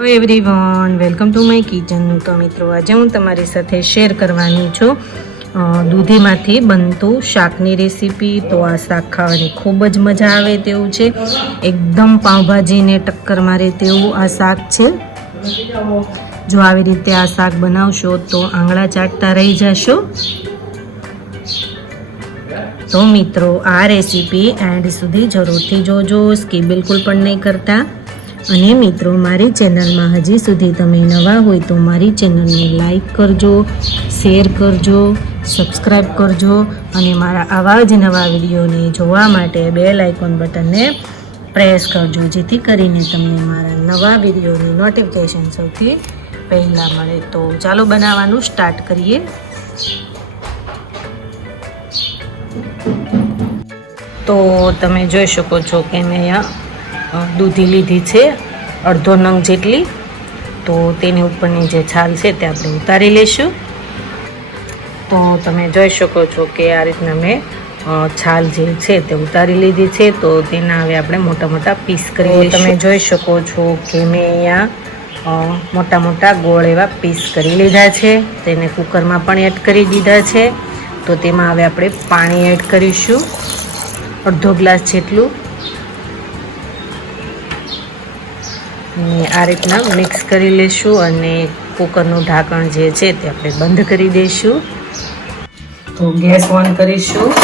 Hello everyone welcome to my kitchen તો મિત્રો, આજે હું તમારી સાથે શેર કરવાની છું દૂધીમાંથી બનતું શાકની રેસીપી તો આ શાક ખાવાની ખૂબ જ મજા આવે તેવું છે. એકદમ પાઉંભાજીને ટક્કર મારે તેવું આ શાક છે. જો આવી રીતે આ શાક બનાવશો તો આંગળા ચાટતા રહી જશો. તો મિત્રો, આ રેસીપી એન્ડ સુધી જરૂરથી જોજો. સ્કીપ બિલકુલ પણ નહીં કરતા. અને મિત્રો, મારી ચેનલમાં હજી સુધી તમે નવા હોય તો મારી ચેનલને લાઈક કરજો, શેર કરજો, સબસ્ક્રાઈબ કરજો અને મારા આવા જ નવા વિડીયોને જોવા માટે બેલ આઇકોન બટનને પ્રેસ કરજો, જેથી કરીને તમને મારા નવા વિડીયોની નોટિફિકેશન સૌથી પહેલાં મળે. તો ચાલો બનાવવાનું સ્ટાર્ટ કરીએ. તો તમે જોઈ શકો છો કે મેં અહીંયા દૂધી લીધી છે અડધો નંગ જેટલી. તો તેની ઉપરની જે છાલ છે તે આપણે ઉતારી લઈશું. તો તમે જોઈ શકો છો કે આ રીતના મેં છાલ જે છે તે ઉતારી લીધી છે. તો તેના હવે આપણે મોટા મોટા પીસ કરી તમે જોઈ શકો છો કે મેં અહીંયા મોટા મોટા ગોળ એવા પીસ કરી લીધા છે. તેને કુકરમાં પણ એડ કરી દીધા છે. તો તેમાં હવે આપણે પાણી એડ કરીશું. અડધો ગ્લાસ જેટલું. આ રીતના મિક્સ કરી લેશું અને કુકરનું ઢાંકણ જે છે તે આપણે બંધ કરી દઈશું. તો ગેસ ઓન કરીશું.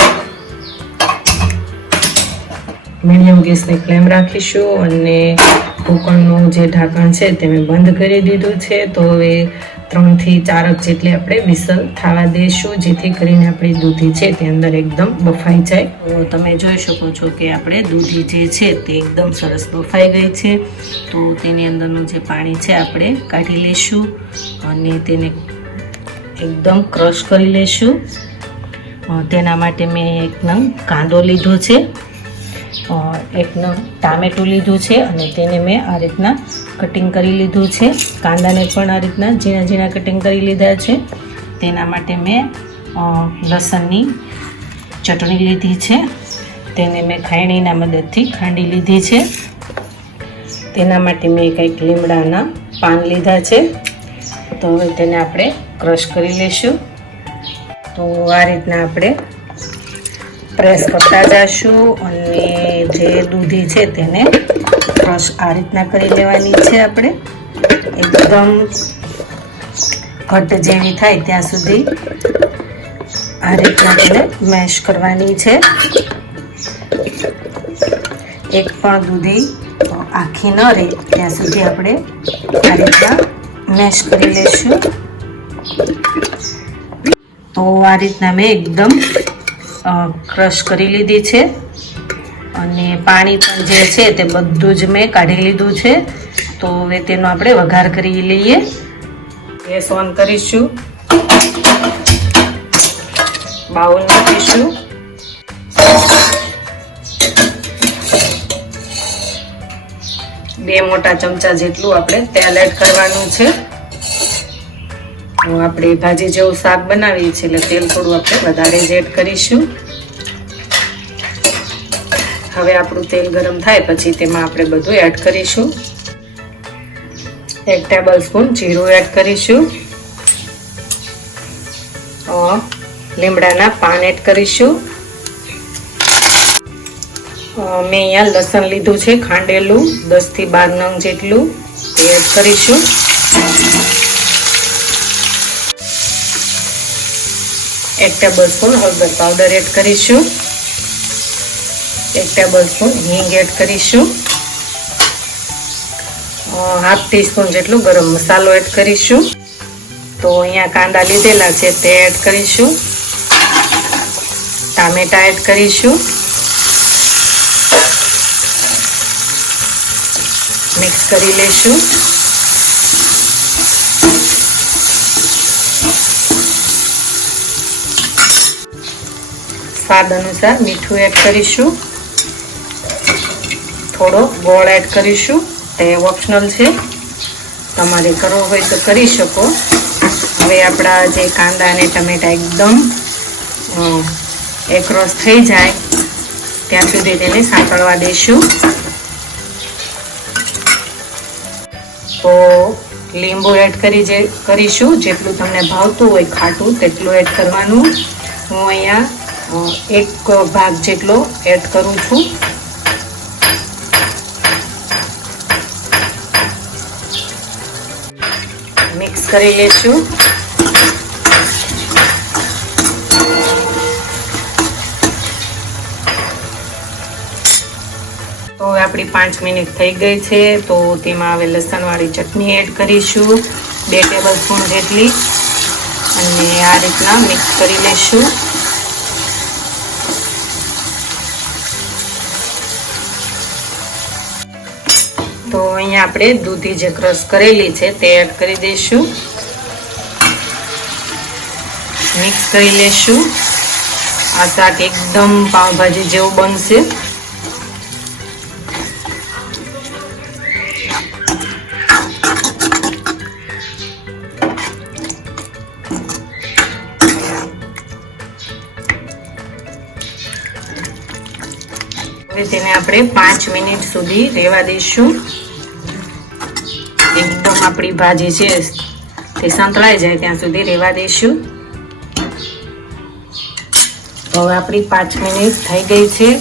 મીડિયમ ગેસની ફ્લેમ રાખીશું અને કુકરનું જે ઢાંકણ છે તે મેં બંધ કરી દીધું છે. તો હવે ત્રણથી ચારક જેટલી આપણે વિસલ થવા દઈશું જેથી કરીને આપણી દૂધી છે તે અંદર એકદમ બફાઈ જાય. તો તમે જોઈ શકો છો કે આપણે દૂધી જે છે તે એકદમ સરસ બફાઈ ગઈ છે. તો તેની અંદરનું જે પાણી છે આપણે કાઢી લઈશું અને તેને એકદમ ક્રશ કરી લઈશું. તેના માટે મેં એક નંગ કાંદો લીધો છે. અ, એક નંગ ટામેટું લીધું છે અને તેને મેં આ રીતના કટિંગ કરી લીધું છે. કાંદાને પણ આ રીતના ઝીણા ઝીણા કટિંગ કરી લીધા છે. તેના માટે મેં લસણની ચટણી લીધી છે. તેને મેં ખાયણીના મદદથી ખાંડી લીધી છે. તેના માટે મેં કંઈક લીમડાના પાન લીધા છે. તો હવે તેને આપણે ક્રશ કરી લઈશું તો આ રીતના આપણે પ્રેસ કરતા જઈશું અને જે દૂધી છે તેને ક્રશ આ રીતના કરી લેવાની છે આપણે. એકદમ ઘટ જેવી થાય ત્યાં સુધી આ રીતના તેને મેશ કરવાની છે. એક પણ દૂધી આખી ન રહે ત્યાં સુધી આપણે આ રીતના મેશ કરી લઈશું તો આ રીતના મેં એકદમ ક્રશ કરી લીધી છે. અને પાણી પણ જે છે તે બધું જ મેં કાઢી લીધું છે. તો હવે તેનો આપણે વઘાર કરી લઈએ. ગેસ ઓન કરીશું. બાઉલ નાખીશું. બે મોટા ચમચા જેટલું આપણે તેલ એડ કરવાનું છે. તો આપણે ભાજી જેવું શાક બનાવીએ છીએ, એટલે તેલ થોડું આપણે વધારે જ એડ કરીશું. હવે આપણું તેલ ગરમ થાય પછી તેમાં આપણે બધું એડ કરીશું. એક ટેબલ સ્પૂન જીરું એડ કરીશું. લીમડાના પાન એડ કરીશું. મેં અહીંયા લસણ લીધું છે, ખાંડેલું, દસથી બાર નંગ જેટલું. એડ કરીશું. એક ટેબલ સ્પૂન હળદર પાવડર એડ કરીશું. એક ટેબલ સ્પૂન હિંગ એડ કરીશું. હાફ ટીસ્પૂન જેટલું ગરમ મસાલો એડ કરીશું. તો અહીંયા કાંદા લીધેલા છે તે એડ કરીશું. ટામેટા એડ કરીશું. મિક્સ કરી લઈશું સ્વાદ અનુસાર મીઠું એડ કરીશું. થોડો ગોળ એડ કરીશું. તે ઓપ્શનલ છે. તમારે કરવો હોય તો કરી શકો. હવે આપણા જે કાંદા અને ટમેટા એકદમ એક્રોસ થઈ જાય. ત્યાં સુધી તેને સાંકળવા દઈશું. તો લીંબુ એડ કરી જે, કરીશું. જેટલું તમને ભાવતું હોય ખાટું, તેટલું એડ કરવાનું. હું અહીંયા એક ભાગ જેટલો એડ કરું છું. મિક્સ કરી લેશું. તો હવે આપણી પાંચ મિનિટ થઈ ગઈ છે, તો તેમાં હવે લસણવાળી ચટણી એડ કરીશું, બે ટેબલ સ્પૂન જેટલી. અને આ રીતના મિક્સ કરી લઈશું અહીંયા આપણે દૂધી જે ક્રશ કરેલી છે તે એડ કરી દઈશું. મિક્સ કરી લેશું. આ શાક એકદમ પાવભાજી જેવું બનશે. હવે તેને આપણે પાંચ મિનિટ સુધી રહેવા દઈશું. આપણી ભાજી છે. તે સંતળાઈ જાય ત્યાં સુધી રહેવા દઈશું. હવે આપણી પાંચ મિનિટ થઈ ગઈ છે.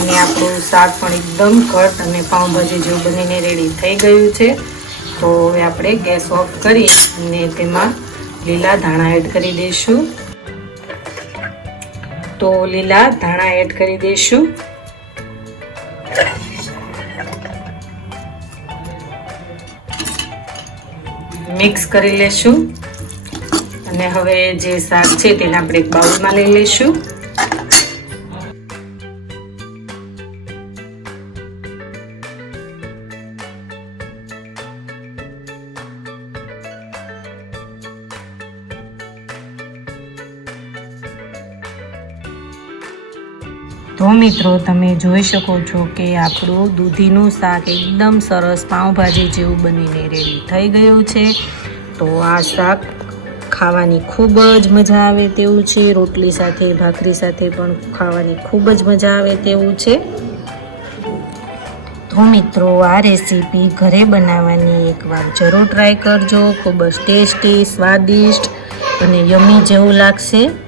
અને આપણું શાક પણ એકદમ ઘટ અને પાઉંભાજી જેવું બનીને રેડી થઈ ગયું છે. તો હવે આપણે ગેસ ઓફ કરી અને તેમાં લીલા ધાણા એડ કરી દઈશું. તો લીલા ધાણા એડ કરી દઈશું. મિક્સ કરી લેશું. અને હવે જે શાક છે તેને આપણે એક બાઉલમાં લઈ લઈશું. તો મિત્રો, તમે જોઈ શકો છો કે આપણું દૂધીનું શાક એકદમ સરસ પાઉંભાજી જેવું બનીને રેડી થઈ ગયું છે. તો આ શાક ખાવાની ખૂબ જ મજા આવે તેવું છે. રોટલી સાથે, ભાખરી સાથે પણ ખાવાની ખૂબ જ મજા આવે તેવું છે. તો મિત્રો, આ રેસીપી ઘરે બનાવવાની એકવાર જરૂર ટ્રાય કરજો. ખૂબ જ ટેસ્ટી, સ્વાદિષ્ટ અને યમી જેવું લાગશે.